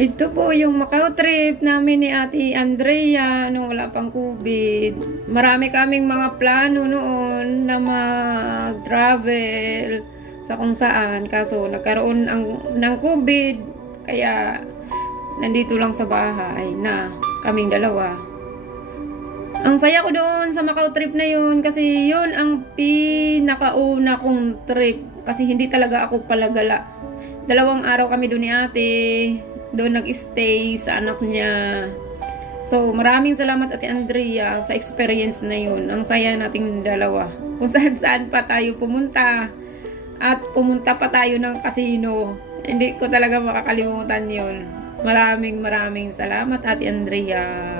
Ito po yung Macau trip namin ni Ate Andrea nung wala pang COVID. Marami kaming mga plano noon na mag-travel sa kung saan. Kaso nagkaroon ng COVID. Kaya nandito lang sa bahay na kaming dalawa. Ang saya ko doon sa Macau trip na yun kasi yun ang pinakauna kong trip. Kasi hindi talaga ako palagala. 2 araw kami doon ni ate. Doon nag-stay sa anak niya. So, maraming salamat Ate Andrea sa experience na yun. Ang saya nating dalawa. Kung saan pa tayo pumunta. At pumunta pa tayo ng casino. Hindi ko talaga makakalimutan yun. Maraming salamat Ate Andrea.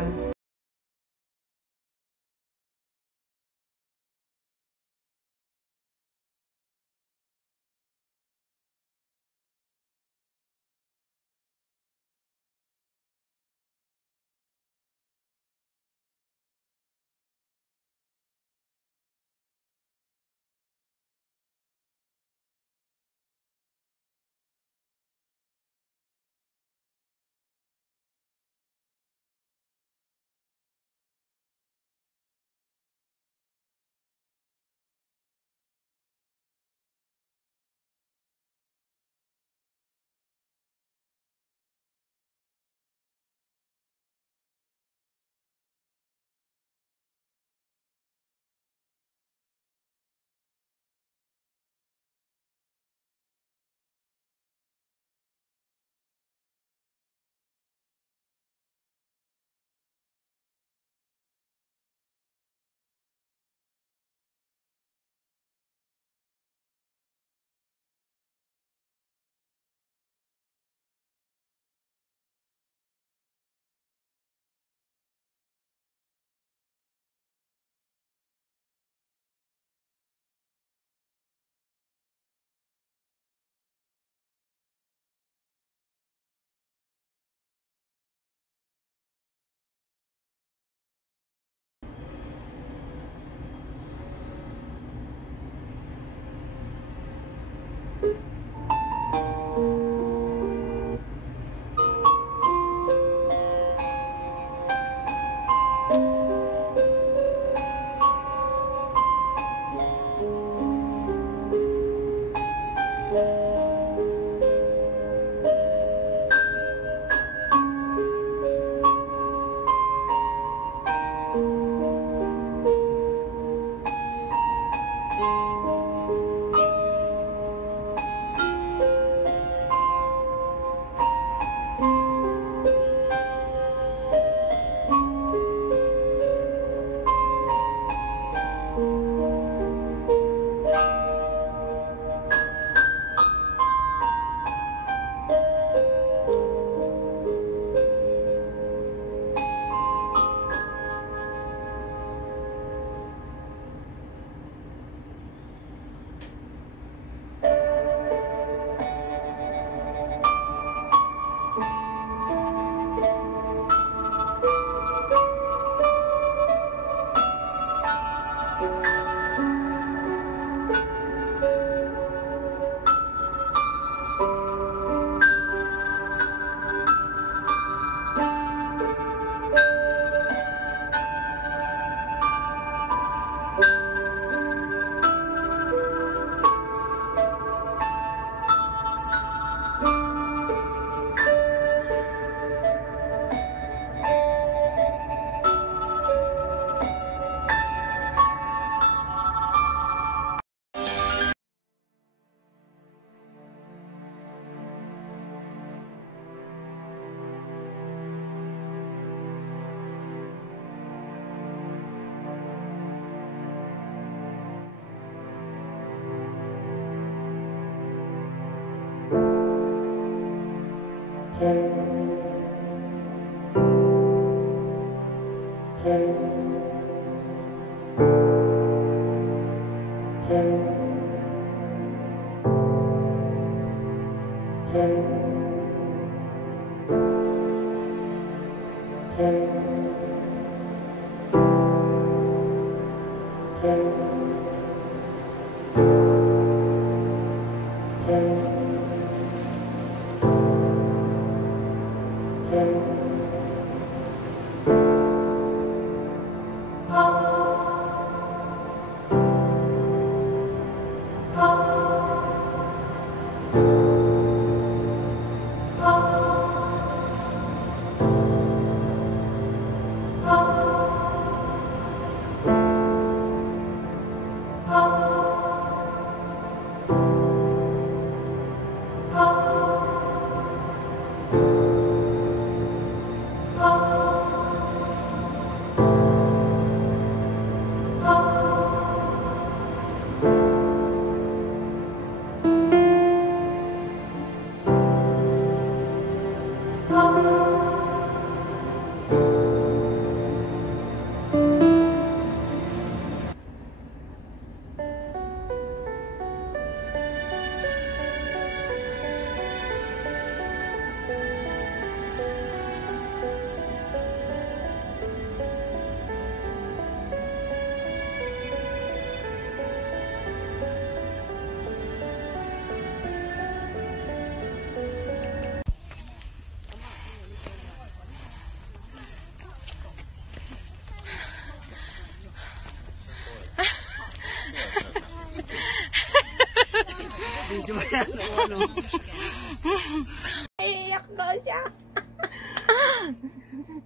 Iyak na siya.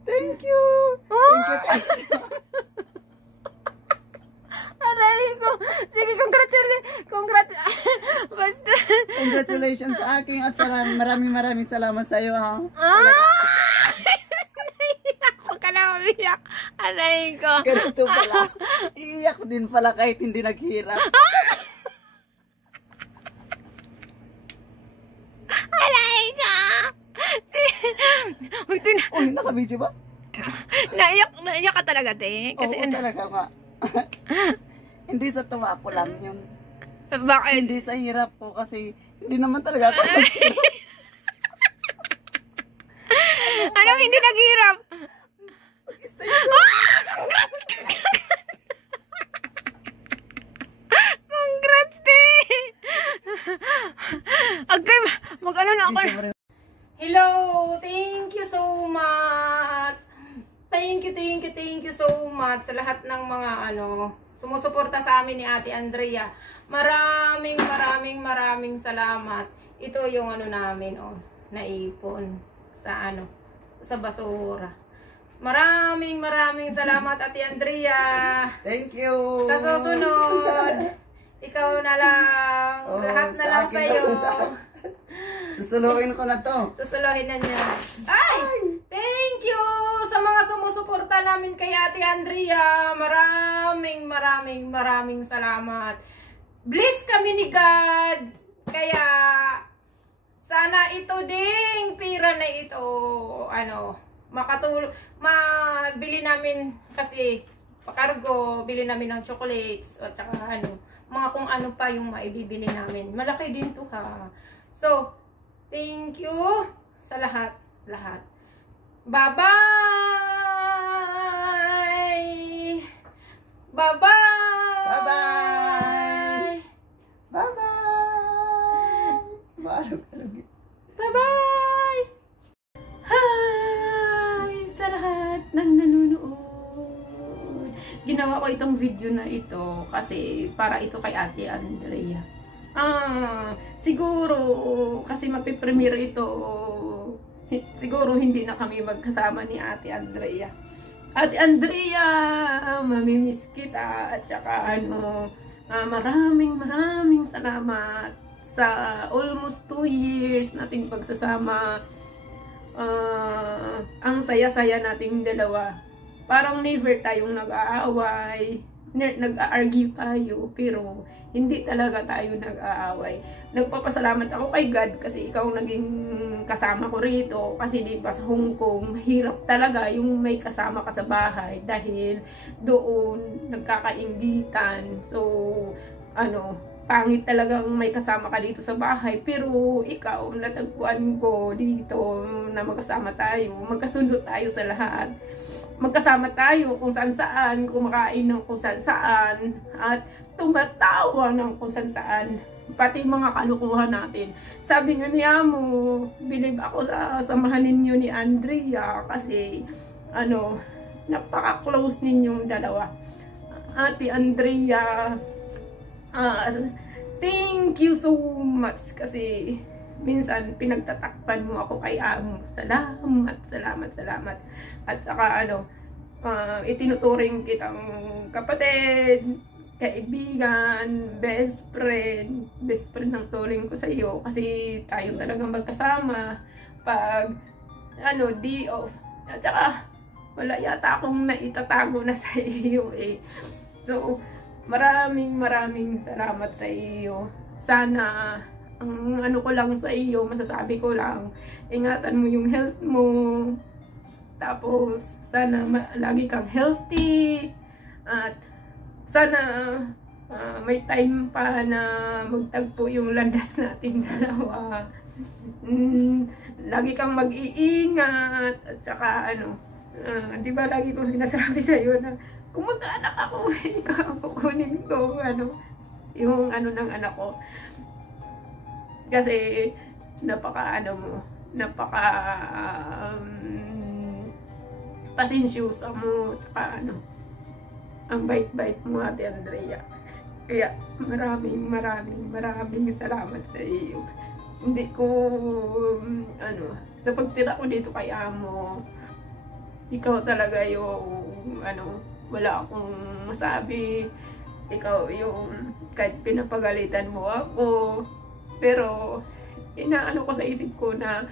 Thank you. Thank you. Aray ko. Sige, Congratulations sa akin at maraming salamat sa iyo. Ako ka na umiyak. Aray ko. Ganito pala. Iiyak din pala kahit hindi naghirap. Aray ka. Uy, naka-video ba? Naiyak ka talaga, te. Kasi Oo, talaga nga. Hindi sa tuwa ko lang yun. Bakit? Hindi sa hirap ko kasi hindi naman talaga ako naghirap. Anong hindi naghirap? Congrats, te! Okay, mag-ano na ako. Hello! Thank you so much! Thank you so much sa lahat ng mga sumusuporta sa amin ni Ate Andrea. Maraming salamat. Ito yung namin, naipon sa sa basura. Maraming salamat, Ate Andrea. Thank you. Sa susunod, ikaw na lang. Lahat na lang sa'yo. Susuluhin ko na to. Susuluhin na niya. Ay! Thank you sa mga sumusuporta namin kay Ate Andrea. Maraming salamat. Bless kami ni God. Kaya, sana ito ding pira na ito, mabili namin kasi pakargo, bili namin ng chocolates at saka mga kung ano pa yung maibibili namin. Malaki din to ha. So, thank you sa lahat. Bye-bye! Bye-bye! Bye-bye! Bye-bye! Bye-bye! Hi! Sa lahat ng nanonood. Ginawa ko itong video na ito kasi para ito kay Ate Andrea. Siguro kasi mapipremiere ito, siguro hindi na kami magkasama ni Ate Andrea. Ate Andrea, mamimiss kita at saka maraming salamat sa almost 2 years nating pagsasama. Ang saya-saya nating dalawa. Parang never tayong nag-aaway. Nag-argue tayo, pero hindi talaga tayo nag-aaway. Nagpapasalamat ako kay God kasi ikaw naging kasama ko rito. Kasi di ba sa Hong Kong, mahirap talaga yung may kasama ka sa bahay dahil doon nagkakainggitan. So, pangit talagang may kasama ka dito sa bahay, pero ikaw, natagpuan ko dito na magkasama tayo, magkasundo tayo sa lahat, magkasama tayo kung saan saan, kumakain ng kung saan saan, at tumatawa ng kung saan saan, pati mga kalukuhan natin. Sabi nga niya mo, believe ako sa samahan ninyo ni Andrea, kasi ano, napaka-close ninyong dalawa. Ate Andrea, thank you so much, kasi minsan pinagtatakpan mo ako kay Amo. Salamat, salamat, salamat. At saka ano, itinuturing kitang kapatid, kaibigan, best friend ng turing ko sa iyo, kasi tayo talagang magkasama pag ano, day off. At saka wala yata akong naitatago na sa iyo eh. So maraming salamat sa iyo. Sana ang ano ko lang sa iyo, masasabi ko lang, ingatan mo yung health mo. Tapos sana lagi kang healthy, at sana may time pa na magtagpo yung landas nating dalawa. Lagi kang mag-iingat, at saka ano, di ba lagi kong sinasabi sa iyo na kung magkaanak ako, ikaw ang kukunin ko ano, yung ano ng anak ko. Kasi napaka ano mo, napaka pasensyosa mo, tsaka ano, ang bait-bait mo, Ate Andrea. Kaya maraming salamat sa iyo. Hindi ko ano, sa pagtira ko dito kay Amo, ikaw talaga yung ano, wala akong masabi. Ikaw yung, kahit pinapagalitan mo ako, pero inaano ko sa isip ko na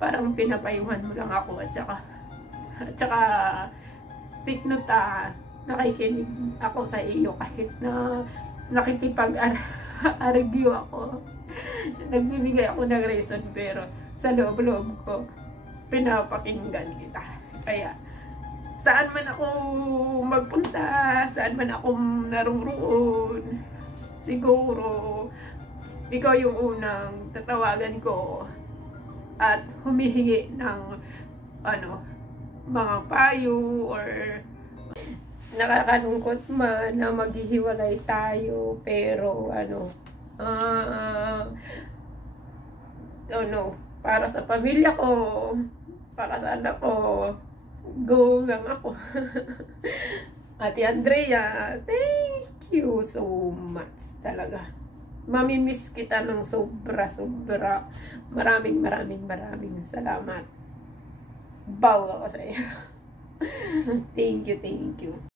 parang pinapayuhan mo lang ako, at saka take note, nakikinig ako sa iyo kahit na nakikipag-argue ako. Nagbibigay ako ng reason, pero sa loob-loob ko pinapakinggan kita. Kaya saan man ako magpunta, saan man ako naroon, siguro ikaw yung unang tatawagan ko at humihingi ng ano, mga payo, or nakakalungkot man na maghihiwalay tayo, pero ano, para sa pamilya ko, para sa anak ko, go lang ako. Ate Andrea, thank you so much talaga. Mamimiss kita ng sobra. Maraming salamat. Bow ako sa iyo. Thank you.